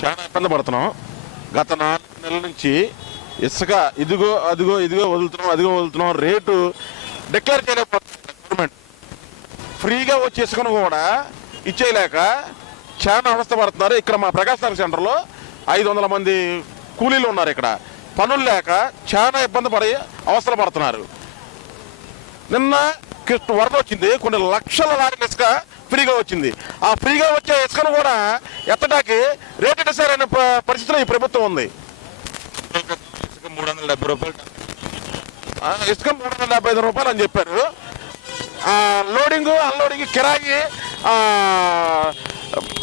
చాలా ఇబ్బంది పడుతున్నాం. గత 4 నెలల నుంచి ఇసుక ఇదిగో అదిగో వదులుతున్నాం రేటు డిక్లేర్ చేయలేకపోతుంది గవర్నమెంట్. ఫ్రీగా వచ్చి ఇసుకను కూడా ఇచ్చేయలేక చాలా అవస్థ పడుతున్నారు. ఇక్కడ మా ప్రకాశ్ నగర్ సెంటర్లో 500 మంది కూలీలు ఉన్నారు. ఇక్కడ పనులు లేక చాలా ఇబ్బంది పడి అవస్థలు పడుతున్నారు. నిన్న వరద వచ్చింది, కొన్ని లక్షల లారీల ఇసుక ఫ్రీగా వచ్చింది. ఆ ఫ్రీగా వచ్చే ఇసుకను కూడా ఎత్తడానికి రేటు డిసైడ్ అయిన పరిస్థితిలో ఈ ప్రభుత్వం ఉంది. ఇసుక 370 రూపాయలు, ఇసుక 375 రూపాయలు అని చెప్పారు. లోడింగ్ అన్లోడింగ్ కిరాయి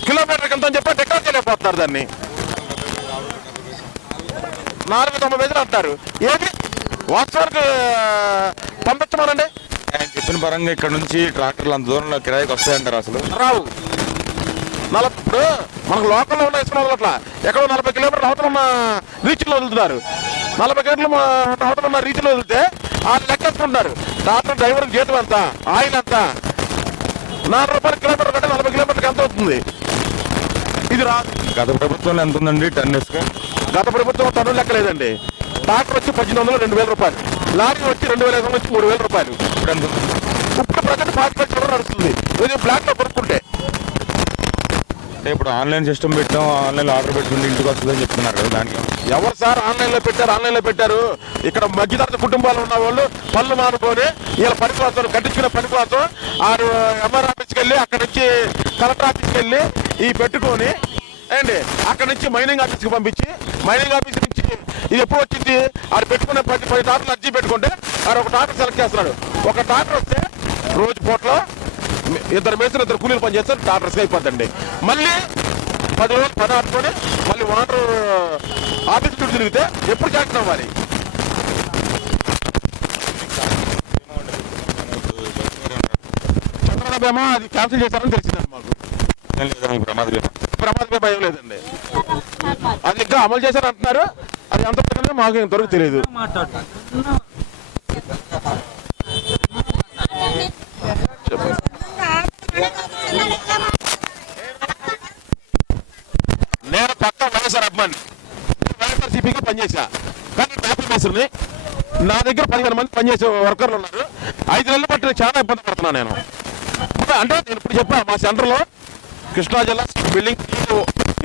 కిలోమీటర్కి ఎంత అని చెప్పి డిక్లేర్ చేయలేకపోతున్నారు. దాన్ని 490 అంటారు. ఏది వాస్తవానికి పంపించమనండి. ఆయన చెప్పిన పరంగా ఇక్కడ నుంచి ట్రాక్టర్లు అంత దూరంలో కిరాయికి వస్తాయంటారు. అసలు రావు. ఇప్పుడు మనకు లోకల్లో ఉన్న ఇసుక వదలట్లా, ఎక్కడో 40 కిలోమీటర్ల అవతల ఉన్న రీచ్లో వదులుతున్నారు. 40 కిలోమీటర్ల అవతల ఉన్న రీచ్లో వదిలితే వాళ్ళు లెక్కేసుకుంటున్నారు. ట్రాక్టర్ డ్రైవర్కి జీతం ఎంత, ఆయిల్ ఎంత, 4 రూపాయల కిలోమీటర్ కంటే 40 కిలోమీటర్కి ఎంత అవుతుంది? ఇది రాదు. గత ప్రభుత్వంలో ఎంత ఉందండి టన్ ఇసుక? గత ప్రభుత్వం టన్నులు లెక్కలేదండి. ట్రాక్టర్ వచ్చి 1800 2000 రూపాయలు, లారీ వచ్చి 2005 నుంచి 3000 రూపాయలు. ఇప్పుడు ఎంత? ఇప్పుడు ప్రజెంట్ 45 నడుస్తుంది. ఇది బ్లాక్ లో కొనుక్కుంటే. అంటే ఇప్పుడు ఆన్లైన్ సిస్టమ్ పెట్టాం, ఆన్లైన్ ఆర్డర్ పెట్టుకుంటే ఇంటికి వస్తుందని చెప్తున్నారు కదా. దానికి ఎవరు సార్ ఆన్లైన్లో పెట్టారు? ఇక్కడ మధ్యతరగతి కుటుంబాలు ఉన్న వాళ్ళు పనులు మానుకొని వీళ్ళ పని కోసం కట్టించుకునే పని కోసం ఎంఆర్ ఆఫీస్కి వెళ్ళి అక్కడి నుంచి కలెక్టర్ ఆఫీస్కి వెళ్ళి ఈ పెట్టుకొని అండి అక్కడి నుంచి మైనింగ్ ఆఫీస్కి పంపించి, మైనింగ్ ఆఫీస్ నుంచి ఇది ఎప్పుడు వచ్చింది ఆడు పెట్టుకునే 10 ట్రాక్టర్లు అర్జీ పెట్టుకుంటే ఆడు ఒక ట్రాక్టర్ సెలెక్ట్ చేస్తున్నాడు. ఒక ట్రాక్టర్ వస్తే రోజు పూటలో 2 మేస్త్రులు 2 కూలీలు పనిచేస్తారు. ట్రాక్టర్స్గా అయిపోద్దండి. మళ్ళీ 10 రోజులు పని ఆడుకొని మళ్ళీ వాటర్ ఆఫీస్ చుట్టూ తిరిగితే ఎప్పుడు చేస్తున్నాం మరి? చంద్రబాబు బీమా అది క్యాన్సిల్ చేశారని తెలిసిందండి మాకు. ప్రమాద బీమా భయం లేదండి. అది ఇంకా అమలు చేశారు అంటున్నారు. అది అంత మాకు ఇంతవరకు తెలియదు. నేను పక్క వైఎస్ఆర్ అభిమాని, వైఎస్ఆర్సీపీగా పనిచేసా. కానీ ట్రాఫిక్ మేస్త్రిని నా దగ్గర 15 మంది పనిచేసే వర్కర్లు ఉన్నారు. 5 నెలలు బట్టి చాలా ఇబ్బంది పడుతున్నాను నేను. అంటే నేను ఇప్పుడు చెప్పాను, మా సెంటర్లో కృష్ణా జిల్లా బిల్డింగ్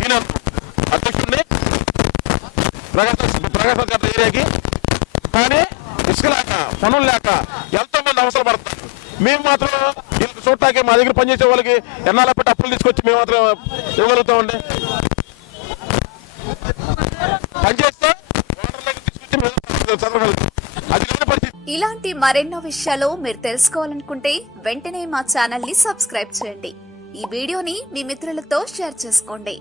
ఈయన అధ్యక్షుడిని ప్రకాశం ఏరియాకి. కానీ ఇసుక లేక, పనులు లేక ఎంతో మంది అవసరం పడుతున్నారు. మేము మాత్రం వీళ్ళకి చూడటానికి మా దగ్గర పనిచేసే వాళ్ళకి ఎన్నాళ్ళ పెట్టి అప్పులు తీసుకొచ్చి మేము మాత్రం ఇవ్వగలుగుతామండి. పనిచేస్తే ఇలాంటి మరెన్నో విషయాలు మీరు తెలుసుకోవాలనుకుంటే వెంటనే మా ఛానల్ ని సబ్స్క్రైబ్ చేయండి. ఈ వీడియోని మీ మిత్రులతో షేర్ చేసుకోండి.